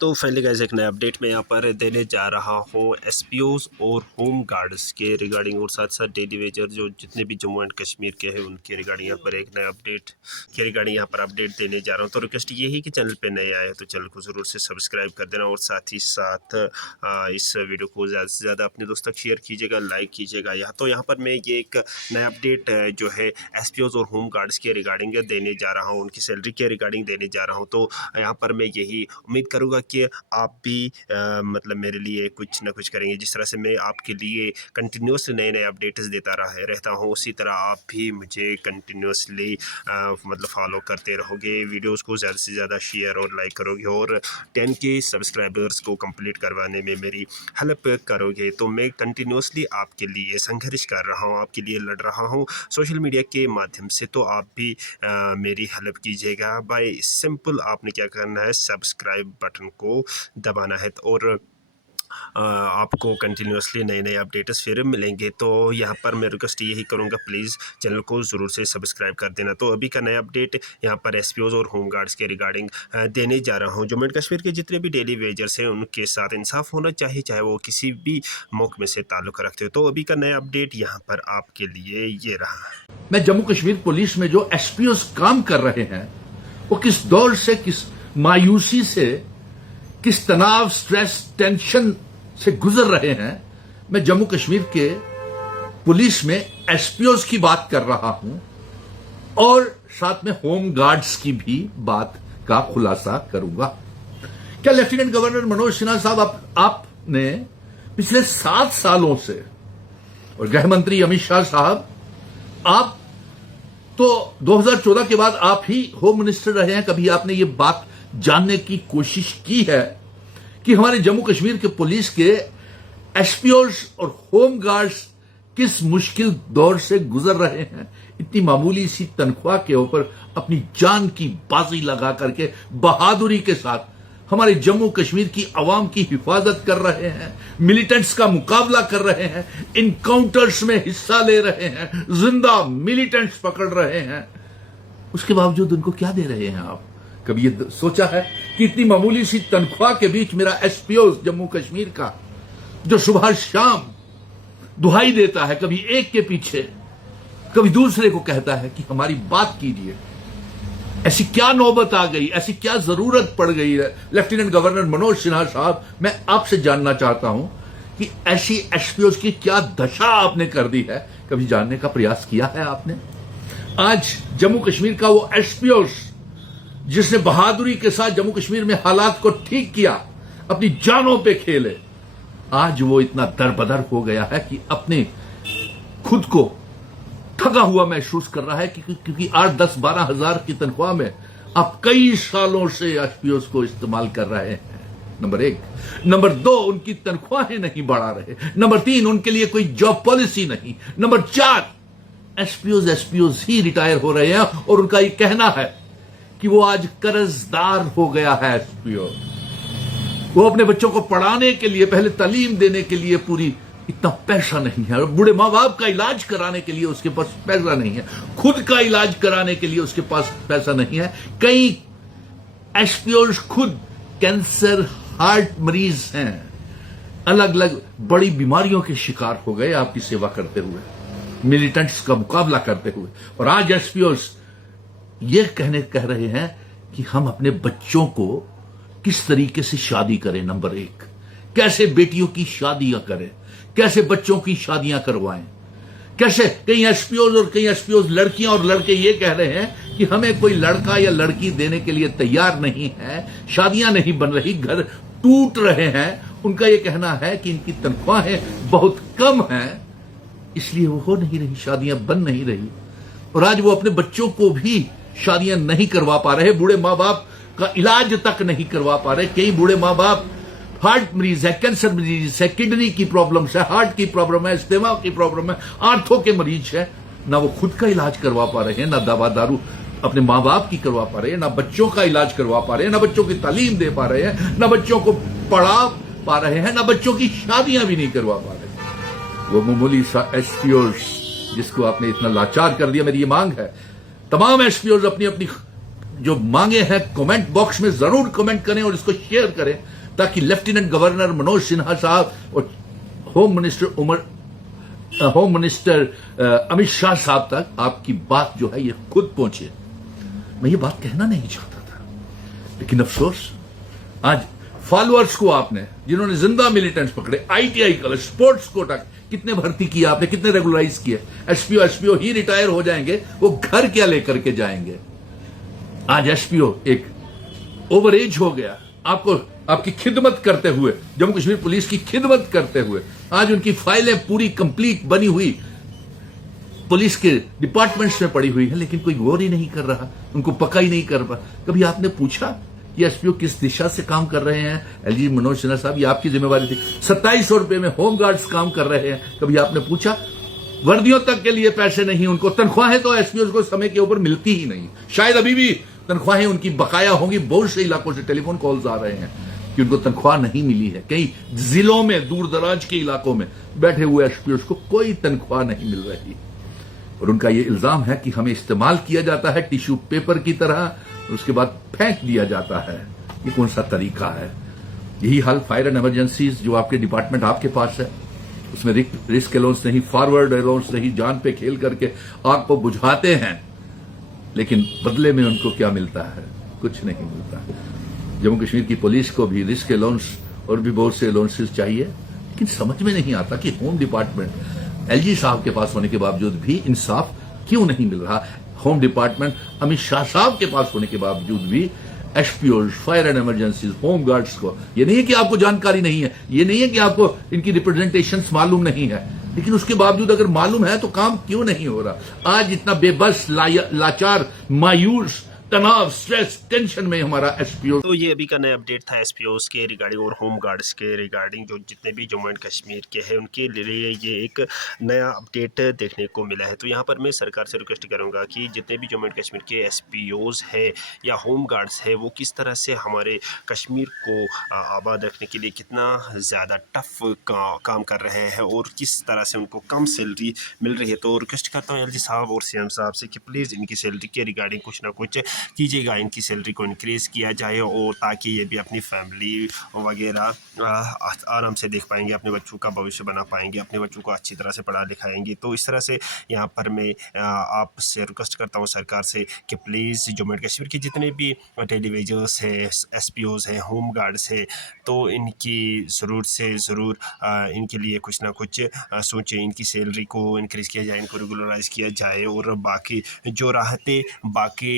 तो finally guys एक नया अपडेट मैं यहाँ पर देने जा रहा हूँ एसपीओज और होम गार्ड्स के रिगार्डिंग और साथ साथ डेली वेजर जो जितने भी जम्मू एंड कश्मीर के हैं उनके रिगार्डिंग यहाँ पर एक नया अपडेट के रिगार्डिंग यहाँ पर अपडेट देने जा रहा हूँ। तो रिक्वेस्ट ये ही कि चैनल पे नए आए तो चैनल को ज़रूर से सब्सक्राइब कर देना और साथ ही साथ इस वीडियो को ज़्यादा से ज़्यादा अपने दोस्तों तक शेयर कीजिएगा, लाइक कीजिएगा। यहाँ पर मैं ये एक नया अपडेट जो है एसपीओज और होम गार्ड्स के रिगार्डिंग देने जा रहा हूँ, उनकी सैलरी के रिगार्डिंग देने जा रहा हूँ। तो यहाँ पर मैं यही उम्मीद करूँगा कि आप भी मतलब मेरे लिए कुछ ना कुछ करेंगे। जिस तरह से मैं आपके लिए कंटिन्यूस नए नए अपडेट्स देता रहता हूँ, उसी तरह आप भी मुझे कंटिन्यूसली मतलब फॉलो करते रहोगे, वीडियोस को ज़्यादा से ज़्यादा शेयर और लाइक करोगे और 10 के सब्सक्राइबर्स को कंप्लीट करवाने में मेरी हेल्प करोगे। तो मैं कंटिन्यूसली आपके लिए संघर्ष कर रहा हूँ, आपके लिए लड़ रहा हूँ सोशल मीडिया के माध्यम से। तो आप भी मेरी हेल्प कीजिएगा बाय सिंपल आपने क्या करना है, सब्सक्राइब बटन को दबाना है और आपको कंटिन्यूसली नए नए अपडेट्स फिर मिलेंगे। तो यहाँ पर मैं रिक्वेस्ट यही करूँगा, प्लीज़ चैनल को ज़रूर से सब्सक्राइब कर देना। तो अभी का नया अपडेट यहाँ पर एसपीओज और होम गार्ड्स के रिगार्डिंग देने जा रहा हूँ। जम्मू एंड कश्मीर के जितने भी डेली वेजर्स हैं उनके साथ इंसाफ होना चाहिए, चाहे वो किसी भी महकमे से ताल्लुक़ रखते हो। तो अभी का नया अपडेट यहाँ पर आपके लिए ये रहा। मैं जम्मू कश्मीर पुलिस में जो एसपीओज काम कर रहे हैं वो किस दौर से, किस मायूसी से, किस तनाव, स्ट्रेस, टेंशन से गुजर रहे हैं, मैं जम्मू कश्मीर के पुलिस में एसपीओज की बात कर रहा हूं और साथ में होम गार्ड्स की भी बात का खुलासा करूंगा। क्या लेफ्टिनेंट गवर्नर मनोज सिन्हा साहब आपने पिछले 7 सालों से, और गृह मंत्री अमित शाह साहब, आप तो 2014 के बाद आप ही होम मिनिस्टर रहे हैं, कभी आपने ये बात जानने की कोशिश की है कि हमारे जम्मू कश्मीर के पुलिस के एसपीओज और होम गार्ड्स किस मुश्किल दौर से गुजर रहे हैं? इतनी मामूली सी तनख्वाह के ऊपर अपनी जान की बाजी लगा करके बहादुरी के साथ हमारे जम्मू कश्मीर की आवाम की हिफाजत कर रहे हैं, मिलिटेंट्स का मुकाबला कर रहे हैं, इनकाउंटर्स में हिस्सा ले रहे हैं, जिंदा मिलिटेंट्स पकड़ रहे हैं। उसके बावजूद उनको क्या दे रहे हैं आप? कभी ये सोचा है कि इतनी मामूली सी तनख्वाह के बीच मेरा एसपीओ जम्मू कश्मीर का, जो सुबह शाम दुहाई देता है, कभी एक के पीछे कभी दूसरे को कहता है कि हमारी बात कीजिए, ऐसी क्या नौबत आ गई, ऐसी क्या जरूरत पड़ गई है? लेफ्टिनेंट गवर्नर मनोज सिन्हा साहब, मैं आपसे जानना चाहता हूं कि ऐसी एसपीओ की क्या दशा आपने कर दी है? कभी जानने का प्रयास किया है आपने? आज जम्मू कश्मीर का वो एसपीओ जिसने बहादुरी के साथ जम्मू कश्मीर में हालात को ठीक किया, अपनी जानों पे खेले, आज वो इतना दरबदर हो गया है कि अपने खुद को ठगा हुआ महसूस कर रहा है क्योंकि 8, 10, 12 हजार की तनख्वाह में आप कई सालों से एसपीओ को इस्तेमाल कर रहे हैं। नंबर 1। नंबर 2, उनकी तनख्वाहें नहीं बढ़ा रहे। नंबर 3, उनके लिए कोई जॉब पॉलिसी नहीं। नंबर 4, एसपीओ ही रिटायर हो रहे हैं और उनका ये कहना है कि वो आज कर्जदार हो गया है। एसपीओ वो अपने बच्चों को पढ़ाने के लिए, पहले तालीम देने के लिए पूरी इतना पैसा नहीं है, बूढ़े माँ बाप का इलाज कराने के लिए उसके पास पैसा नहीं है, खुद का इलाज कराने के लिए उसके पास पैसा नहीं है। कई एसपीओ खुद कैंसर, हार्ट मरीज हैं, अलग अलग बड़ी बीमारियों के शिकार हो गए आपकी सेवा करते हुए, मिलिटेंट्स का मुकाबला करते हुए। और आज एसपीओ ये कह रहे हैं कि हम अपने बच्चों को किस तरीके से शादी करें। नंबर 1, कैसे बेटियों की शादियां करें, कैसे बच्चों की शादियां करवाएं, कैसे कई एसपीओ और कई एसपीओ लड़कियां और लड़के ये कह रहे हैं कि हमें कोई लड़का या लड़की देने के लिए तैयार नहीं है, शादियां नहीं बन रही, घर टूट रहे हैं। उनका ये कहना है कि इनकी तनख्वाहें बहुत कम हैं, इसलिए वो हो नहीं रही, शादियां बन नहीं रही। और आज वो अपने बच्चों को भी शादियां नहीं करवा पा रहे, बूढ़े माँ बाप का इलाज तक नहीं करवा पा रहे। कई बूढ़े माँ बाप हार्ट मरीज है, कैंसर मरीज है, किडनी की प्रॉब्लम है, हार्ट की प्रॉब्लम है, इस्तेमा की प्रॉब्लम है, आंखों के मरीज है। ना वो खुद का इलाज करवा पा रहे हैं, ना दवा दारू अपने माँ बाप की करवा पा रहे हैं, ना बच्चों का इलाज करवा पा रहे हैं, ना बच्चों की तालीम दे पा रहे हैं, ना बच्चों को पढ़ा पा रहे हैं, ना बच्चों की शादियां भी नहीं करवा पा रहे। वो मामूली सा एसपीओ जिसको आपने इतना लाचार कर दिया, मेरी ये मांग है तमाम एसपीओ अपनी अपनी जो मांगे हैं कमेंट बॉक्स में जरूर कमेंट करें और इसको शेयर करें, ताकि लेफ्टिनेंट गवर्नर मनोज सिन्हा साहब और होम मिनिस्टर अमित शाह साहब तक आपकी बात जो है ये खुद पहुंचे। मैं ये बात कहना नहीं चाहता था, लेकिन अफसोस आज फॉलोअर्स को आपने, जिन्होंने जिंदा मिलिटेंट्स पकड़े, आईटीआई कॉलेज, स्पोर्ट्स कोटा कितने भर्ती किया आपने, कितने रेगुलराइज किए, एसपीओ ही रिटायर हो जाएंगे, वो घर क्या लेकर के जाएंगे। आज एसपीओ एक ओवर एज हो गया, आपको आपकी खिदमत करते हुए, जम्मू कश्मीर पुलिस की खिदमत करते हुए, आज उनकी फाइलें पूरी कंप्लीट बनी हुई पुलिस के डिपार्टमेंट्स में पड़ी हुई है, लेकिन कोई गौर ही नहीं कर रहा, उनको पका ही नहीं कर पा। कभी आपने पूछा कि एसपीओ किस दिशा से काम कर रहे हैं? एलजी मनोज सिन्हा साहब, ये आपकी जिम्मेवारी थी। 2700 रुपए में होम गार्ड्स काम कर रहे हैं, कभी आपने पूछा? वर्दियों तक के लिए पैसे नहीं, उनको तनख्वाहें तो एसपीओ को समय के ऊपर मिलती ही नहीं, शायद अभी भी तनख्वाहें उनकी बकाया होंगी। बहुत से इलाकों से टेलीफोन कॉल्स आ रहे हैं कि उनको तनख्वाह नहीं मिली है। कई जिलों में, दूर दराज के इलाकों में बैठे हुए एसपीओ को कोई तनख्वाह नहीं मिल रही, और उनका यह इल्जाम है कि हमें इस्तेमाल किया जाता है टिश्यू पेपर की तरह, और उसके बाद फेंक दिया जाता है। ये कौन सा तरीका है? यही हाल फायर एंड इमरजेंसीज जो आपके डिपार्टमेंट आपके पास है, उसमें रिस्क अलाउंस नहीं, फॉरवर्ड अलाउंस नहीं, जान पे खेल करके आग को बुझाते हैं, लेकिन बदले में उनको क्या मिलता है? कुछ नहीं मिलता। जम्मू कश्मीर की पुलिस को भी रिस्क अलाउंस और भी बहुत से अलाउंसेस चाहिए, लेकिन समझ में नहीं आता कि होम डिपार्टमेंट एलजी साहब के पास होने के बावजूद भी इंसाफ क्यों नहीं मिल रहा। होम डिपार्टमेंट अमित शाह साहब के पास होने के बावजूद भी SPO, fire and emergencies, home guards को, ये नहीं है कि आपको जानकारी नहीं है, ये नहीं है कि आपको इनकी रिप्रेजेंटेशंस मालूम नहीं है, लेकिन उसके बावजूद अगर मालूम है तो काम क्यों नहीं हो रहा? आज इतना बेबस, लाचार, मायूस, तनाव, स्ट्रेस, टेंशन में हमारा एसपीओ। तो ये अभी का नया अपडेट था एसपीओस के रिगार्डिंग और होम गार्ड्स के रिगार्डिंग, जो जितने भी जम्मू एंड कश्मीर के हैं उनके लिए ये एक नया अपडेट देखने को मिला है। तो यहाँ पर मैं सरकार से रिक्वेस्ट करूँगा कि जितने भी जम्मू एंड कश्मीर के एसपीओस हैं या होम गार्ड्स हैं, वो किस तरह से हमारे कश्मीर को आबाद रखने के लिए कितना ज़्यादा टफ काम कर रहे हैं और किस तरह से उनको कम सैलरी मिल रही है। तो रिक्वेस्ट करता हूँ एलजी साहब और सीएम साहब से कि प्लीज़ इनकी सैलरी के रिगार्डिंग कुछ ना कुछ कीजिएगा, इनकी सैलरी को इंक्रीज़ किया जाए, और ताकि ये भी अपनी फैमिली वगैरह आराम से देख पाएंगे, अपने बच्चों का भविष्य बना पाएंगे, अपने बच्चों को अच्छी तरह से पढ़ा लिखाएंगे। तो इस तरह से यहाँ पर मैं आपसे रिक्वेस्ट करता हूँ सरकार से कि प्लीज़ जम्मू एंड कश्मीर के जितने भी डेली वेजर्स है, एसपीओज़ हैं, होम गार्ड्स हैं, तो इनकी ज़रूर से ज़रूर इनके लिए कुछ ना कुछ सोचें, इनकी सैलरी को इंक्रीज़ किया जाए, इनको रेगुलराइज किया जाए, और बाकी जो राहतें बाकी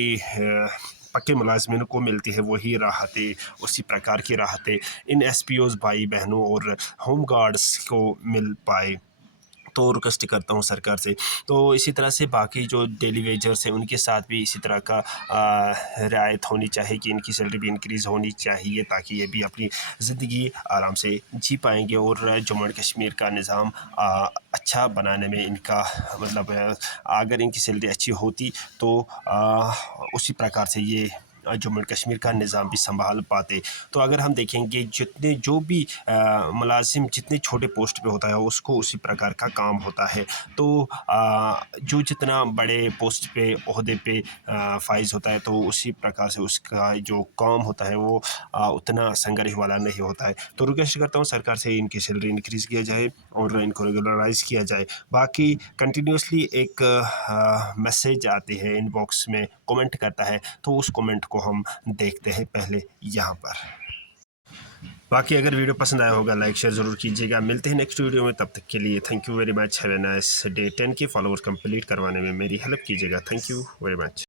पक्के मुलाजमिन को मिलती है वही राहतें, उसी प्रकार की राहतें इन एसपीओज़ भाई बहनों और होम गार्ड्स को मिल पाए। तो रिक्वेस्ट करता हूँ सरकार से। तो इसी तरह से बाकी जो डेली वेजर्स हैं उनके साथ भी इसी तरह का रियायत होनी चाहिए कि इनकी सैलरी भी इंक्रीज़ होनी चाहिए, ताकि ये भी अपनी ज़िंदगी आराम से जी पाएंगे और जम्मू एंड कश्मीर का निज़ाम अच्छा बनाने में इनका मतलब अगर इनकी सैलरी अच्छी होती तो उसी प्रकार से ये जम्मू एंड कश्मीर का निज़ाम भी संभाल पाते। तो अगर हम देखेंगे जितने जो भी मुलाजिम जितने छोटे पोस्ट पे होता है उसको उसी प्रकार का काम होता है, तो जो जितना बड़े पोस्ट पे ओहदे पे फाइज होता है तो उसी प्रकार से उसका जो काम होता है वो उतना संघर्ष वाला नहीं होता है। तो रिक्वेस्ट करता हूँ सरकार से इनकी सैलरी इंक्रीज़ किया जाए और इनको रेगुलराइज किया जाए। बाकी कंटिन्यूसली एक मैसेज आते हैं इनबॉक्स में, कमेंट करता है, तो उस कमेंट को हम देखते हैं पहले यहाँ पर। बाकी अगर वीडियो पसंद आया होगा लाइक शेयर ज़रूर कीजिएगा। मिलते हैं नेक्स्ट वीडियो में, तब तक के लिए thank you very much. Have a nice day. 10 के फॉलोअर्स कंप्लीट करवाने में मेरी हेल्प कीजिएगा। Thank you very much.